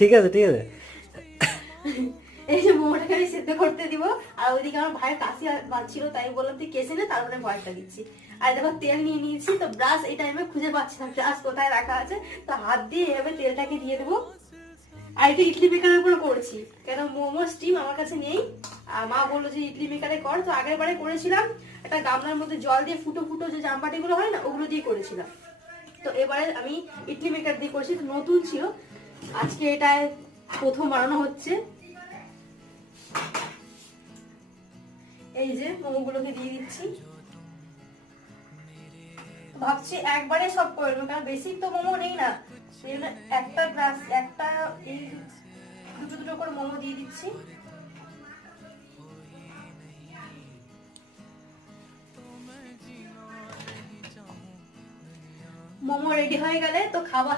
ঠিক আছে ঠিক আছে। এই যে মোমোটাকে আমি সেদ্ধ করতে দিব, আর ওইদিকে আমার ভাইয়ের কাশি বাজছিল, তাই বললাম তুই কেসে নে, তারপরে ভয়েসটা দিচ্ছি। আর দেখো তেল নিয়ে নিয়েছি, তো ব্রাশ এই টাইমে খুঁজে পাচ্ছি না ব্রাশ কোথায় রাখা আছে, তো হাত দিয়ে এভাবে তেলটাকে দিয়ে দেবো। আর এটা ইডলি মেকারের উপরে করছি, কেন মোমো স্টিম আমার কাছে নেই। আর মা বললো যে ইডলি মেকারে কর, তো আগের বারে করেছিলাম একটা গামলার মধ্যে জল দিয়ে ফুটো ফুটো যে জামবাটিগুলো হয় না, ওগুলো দিয়ে করেছিলাম। তো এবারে আমি ইডলি মেকার দিয়ে করছি, তো নতুন ছিল, আজকে এটা প্রথম বানানো হচ্ছে। এই যে মোমোগুলোকে দিয়ে দিচ্ছি, ভাবছি একবারে সব করে নেবো, কারণ বেশি তো মোমো নেই না, সেই জন্য একটা গ্লাস একটা এই দুটো দুটো করে মোমো দিয়ে দিচ্ছি। মোমো রেডি হয়ে গেলে তো খাবার